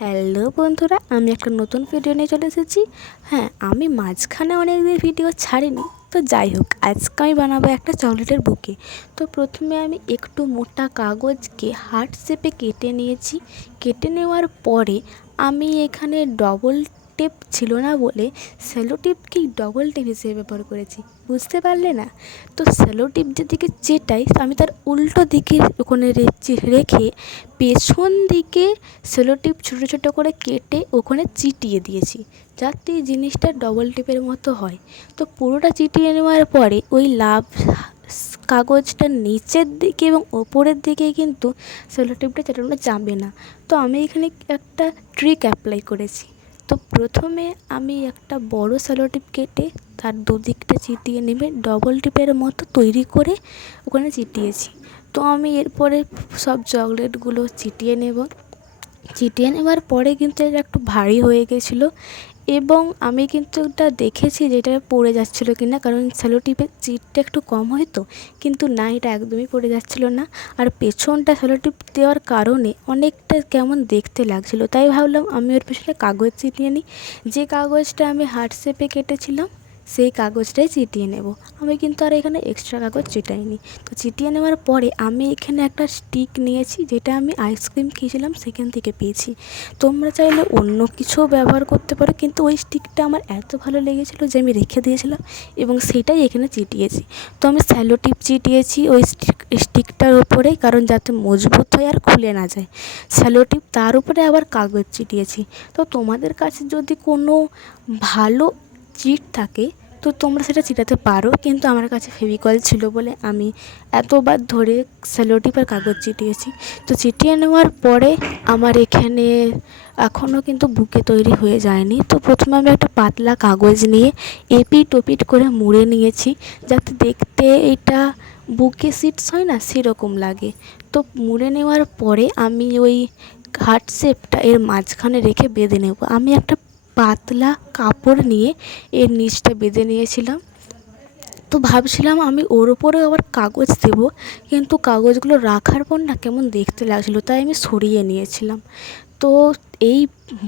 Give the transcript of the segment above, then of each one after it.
Hello বন্ধুরা, আমি একটা নতুন ভিডিও নিয়ে চলে এসেছি। হ্যাঁ, আমি মাঝখানে অনেকদিন ভিডিও ছাড়িনি, তো যাই হোক, আজকে আমি বানাবো একটা চকলেটের বুকে। তো প্রথমে আমি একটু মোটা কাগজকে হার্ট শেপে কেটে নিয়েছি। কেটে নেওয়ার পরে আমি এখানে ডবল টেপ ছিল না বলে সেলো টেপকেই ডবল টেপ হিসেবে ব্যবহার করেছি। বুঝতে পারলে না? তো সেলো টেপ যেদিকে চেটাই আমি তার উল্টো দিকে ওখানে রেখে পেছন দিকে সেলো টেপ ছোটো ছোটো করে কেটে ওখানে চিটিয়ে দিয়েছি, যাতে জিনিসটা ডবল টেপের মতো হয়। তো পুরোটা চিটিয়ে নেওয়ার পরে ওই লাভ কাগজটার নিচের দিকে এবং ওপরের দিকে কিন্তু সেলো টেপটা চাটানো যাবে না। তো আমি এখানে একটা ট্রিক অ্যাপ্লাই করেছি। তো প্রথমে আমি একটা বড় সেলো টেপ কেটে তার দুদিকটা চিটিয়ে নেবে ডবল টেপের মতো তৈরি করে ওখানে চিটিয়েছি। তো আমি এরপরে সব চকলেটগুলো চিটিয়ে নেওয়ার পরে কিন্তু এটা একটু ভারী হয়ে গেছিলো এবং আমি কিন্তু এটা দেখেছি যে এটা পড়ে যাচ্ছিলো কি না, কারণ সেলো টেপের চিটটা একটু কম হয় তো, কিন্তু না, এটা একদমই পড়ে যাচ্ছিলো না। আর পেছনটা সেলো টেপ দেওয়ার কারণে অনেকটা কেমন দেখতে লাগছিলো, তাই ভাবলাম আমি ওর পেছনে কাগজ চিটিয়ে নিই। যে কাগজটা আমি হার্ট শেপে কেটেছিলাম সেই কাগজটাই চিটিয়ে নেব। আমি কিন্তু আর এখানে এক্সট্রা কাগজ চিটাইনি। তো চিটিয়ে নেওয়ার পরে আমি এখানে একটা স্টিক নিয়েছি, যেটা আমি আইসক্রিম খেয়েছিলাম সেখান থেকে পেয়েছি। তোমরা চাইলে অন্য কিছুও ব্যবহার করতে পারো, কিন্তু ওই স্টিকটা আমার এত ভালো লেগেছিলো যে আমি রেখে দিয়েছিলাম এবং সেটাই এখানে চিটিয়েছি। তো আমি সেলো টেপ চিটিয়েছি ওই স্টিকটার উপরে, কারণ যাতে মজবুত হয় আর খুলে না যায়। সেলো টেপ তার উপরে আবার কাগজ চিটিয়েছি। তো তোমাদের কাছে যদি কোনো ভালো চিট থাকে তো তোমরা সেটা চিটাতে পারো, কিন্তু আমার কাছে ফেভিকল ছিল বলে আমি এতবার ধরে সেলো টেপ আর কাগজ চিটিয়েছি। তো চিটিয়ে নেওয়ার পরে আমার এখানে এখনও কিন্তু বুকে তৈরি হয়ে যায়নি। তো প্রথমে আমি একটা পাতলা কাগজ নিয়ে এপিট ওপিট করে মুড়ে নিয়েছি, যাতে দেখতে এটা বুকে সিটস হয় না সেরকম লাগে। তো মুড়ে নেওয়ার পরে আমি ওই হার্ট শেপটা এর মাঝখানে রেখে বেঁধে নেব। আমি একটা পাতলা কাপড় নিয়ে এর নিচটা বেঁধে নিয়েছিলাম। তো ভাবছিলাম আমি ওর উপরে আবার কাগজ দেবো, কিন্তু কাগজগুলো রাখার পর না কেমন দেখতে লাগছিলো, তাই আমি সরিয়ে নিয়েছিলাম। তো এই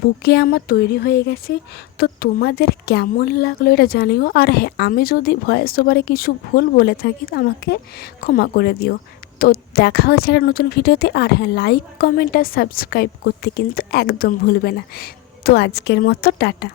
বুকে আমার তৈরি হয়ে গেছে। তো তোমাদের কেমন লাগলো এটা জানিও। আর হ্যাঁ, আমি যদি ভয়েস ওভারে কিছু ভুল বলে থাকি তো আমাকে ক্ষমা করে দিও। তো দেখা হচ্ছে একটা নতুন ভিডিওতে। আর হ্যাঁ, লাইক কমেন্ট আর সাবস্ক্রাইব করতে কিন্তু একদম ভুলবে না। তো আজকের মতো টাটা।